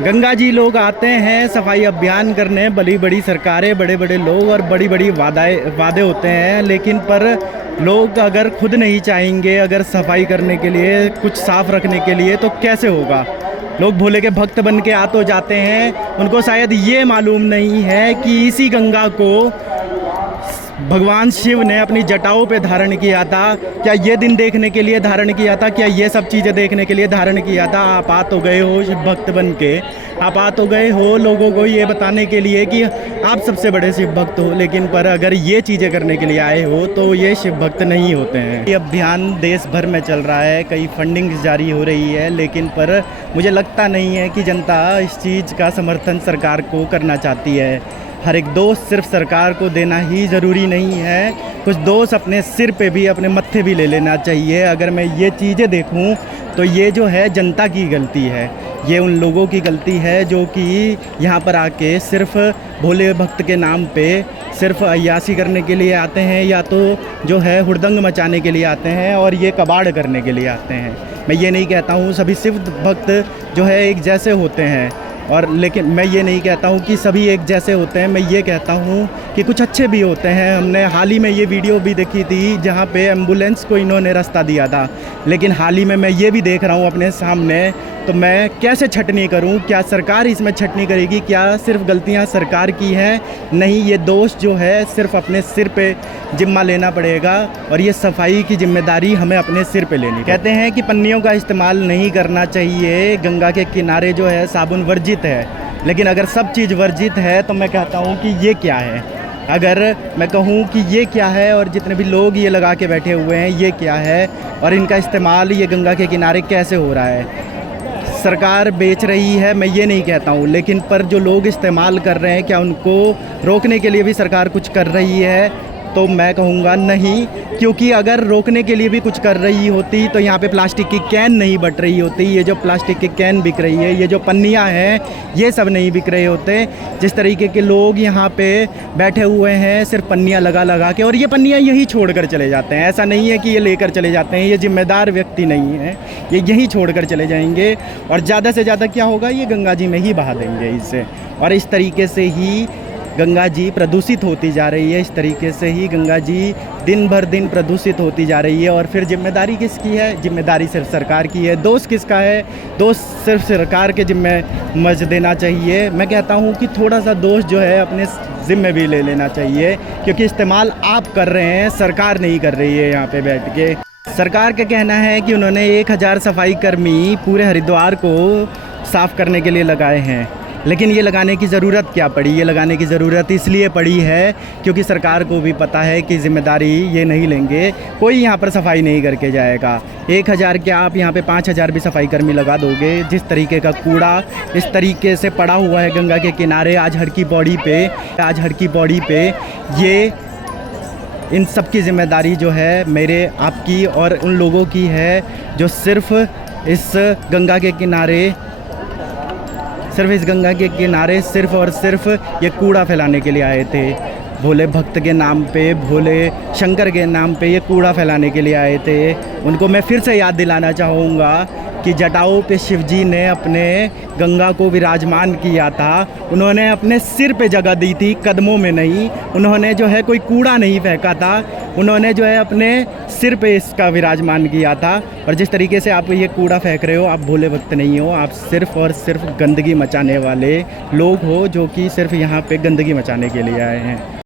गंगा जी लोग आते हैं सफाई अभियान करने, बड़ी बड़ी सरकारें, बड़े बड़े लोग और बड़ी बड़ी वादे होते हैं, लेकिन पर लोग अगर खुद नहीं चाहेंगे अगर सफाई करने के लिए, कुछ साफ रखने के लिए, तो कैसे होगा। लोग भोले के भक्त बन के आ तो जाते हैं, उनको शायद ये मालूम नहीं है कि इसी गंगा को भगवान शिव ने अपनी जटाओं पे धारण किया था। क्या ये दिन देखने के लिए धारण किया था? क्या ये सब चीज़ें देखने के लिए धारण किया था? आप आ तो गए हो शिव भक्त बन के, आप आ तो गए हो लोगों को ये बताने के लिए कि आप सबसे बड़े शिव भक्त हो, लेकिन पर अगर ये चीज़ें करने के लिए आए हो तो ये शिव भक्त नहीं होते हैं। ये अभियान देश भर में चल रहा है, कई फंडिंग जारी हो रही है, लेकिन पर मुझे लगता नहीं है कि जनता इस चीज़ का समर्थन सरकार को करना चाहती है। हर एक दोष सिर्फ सरकार को देना ही ज़रूरी नहीं है, कुछ दोष अपने सिर पे भी, अपने मत्थे भी ले लेना चाहिए। अगर मैं ये चीज़ें देखूं तो ये जो है जनता की गलती है, ये उन लोगों की गलती है जो कि यहाँ पर आके सिर्फ भोले भक्त के नाम पे सिर्फ अय्यासी करने के लिए आते हैं, या तो जो है हुड़दंग मचाने के लिए आते हैं और ये कबाड़ करने के लिए आते हैं। मैं ये नहीं कहता हूँ सभी शिव भक्त जो है एक जैसे होते हैं, और लेकिन मैं ये नहीं कहता हूँ कि सभी एक जैसे होते हैं। मैं ये कहता हूँ कि कुछ अच्छे भी होते हैं। हमने हाल ही में ये वीडियो भी देखी थी जहाँ पे एम्बुलेंस को इन्होंने रास्ता दिया था, लेकिन हाल ही में मैं ये भी देख रहा हूँ अपने सामने, तो मैं कैसे छटनी करूं? क्या सरकार इसमें छटनी करेगी? क्या सिर्फ गलतियां सरकार की हैं? नहीं, ये दोष जो है सिर्फ अपने सिर पे जिम्मा लेना पड़ेगा, और ये सफाई की जिम्मेदारी हमें अपने सिर पे लेनी। कहते हैं कि पन्नियों का इस्तेमाल नहीं करना चाहिए, गंगा के किनारे जो है साबुन वर्जित है, लेकिन अगर सब चीज़ वर्जित है तो मैं कहता हूँ कि ये क्या है। अगर मैं कहूँ कि ये क्या है, और जितने भी लोग ये लगा के बैठे हुए हैं ये क्या है, और इनका इस्तेमाल ये गंगा के किनारे कैसे हो रहा है। सरकार बेच रही है, मैं ये नहीं कहता हूँ, लेकिन पर जो लोग इस्तेमाल कर रहे हैं, क्या उनको रोकने के लिए भी सरकार कुछ कर रही है? तो मैं कहूँगा नहीं, क्योंकि अगर रोकने के लिए भी कुछ कर रही होती तो यहाँ पे प्लास्टिक की कैन नहीं बट रही होती। ये जो प्लास्टिक की कैन बिक रही है, ये जो पन्नियाँ हैं, ये सब नहीं बिक रहे होते। जिस तरीके के लोग यहाँ पे बैठे हुए हैं सिर्फ पन्नियाँ लगा लगा के, और ये पन्नियाँ यहीं छोड़ कर चले जाते हैं। ऐसा नहीं है कि ये लेकर चले जाते हैं, ये जिम्मेदार व्यक्ति नहीं है, ये यहीं छोड़ कर चले जाएंगे, और ज़्यादा से ज़्यादा क्या होगा, ये गंगा जी में ही बहा देंगे इससे। और इस तरीके से ही गंगा जी प्रदूषित होती जा रही है, इस तरीके से ही गंगा जी दिन भर दिन प्रदूषित होती जा रही है। और फिर जिम्मेदारी किसकी है? जिम्मेदारी सिर्फ सरकार की है। दोष किसका है? दोष सिर्फ सरकार के जिम्मे मज देना चाहिए। मैं कहता हूँ कि थोड़ा सा दोष जो है अपने ज़िम्मे भी ले लेना चाहिए, क्योंकि इस्तेमाल आप कर रहे हैं, सरकार नहीं कर रही है। यहाँ पे बैठ के सरकार का कहना है कि उन्होंने 1000 सफाई कर्मी पूरे हरिद्वार को साफ़ करने के लिए लगाए हैं, लेकिन ये लगाने की ज़रूरत क्या पड़ी? ये लगाने की ज़रूरत इसलिए पड़ी है क्योंकि सरकार को भी पता है कि ज़िम्मेदारी ये नहीं लेंगे, कोई यहाँ पर सफाई नहीं करके जाएगा। 1000 क्या, आप यहाँ पे 5000 भी सफाई कर्मी लगा दोगे। जिस तरीके का कूड़ा इस तरीके से पड़ा हुआ है गंगा के किनारे, आज हर की बॉडी पे ये इन सब की ज़िम्मेदारी जो है मेरे, आपकी और उन लोगों की है जो सिर्फ इस गंगा के किनारे सिर्फ और सिर्फ ये कूड़ा फैलाने के लिए आए थे। भोले भक्त के नाम पे, भोले शंकर के नाम पे ये कूड़ा फैलाने के लिए आए थे। उनको मैं फिर से याद दिलाना चाहूँगा कि जटाओं पे शिवजी ने अपने गंगा को विराजमान किया था। उन्होंने अपने सिर पे जगह दी थी, कदमों में नहीं। उन्होंने जो है कोई कूड़ा नहीं फेंका था, उन्होंने जो है अपने सिर पे इसका विराजमान किया था। और जिस तरीके से आप ये कूड़ा फेंक रहे हो, आप भोले भक्त नहीं हो, आप सिर्फ और सिर्फ गंदगी मचाने वाले लोग हो, जो कि सिर्फ यहाँ पे गंदगी मचाने के लिए आए हैं।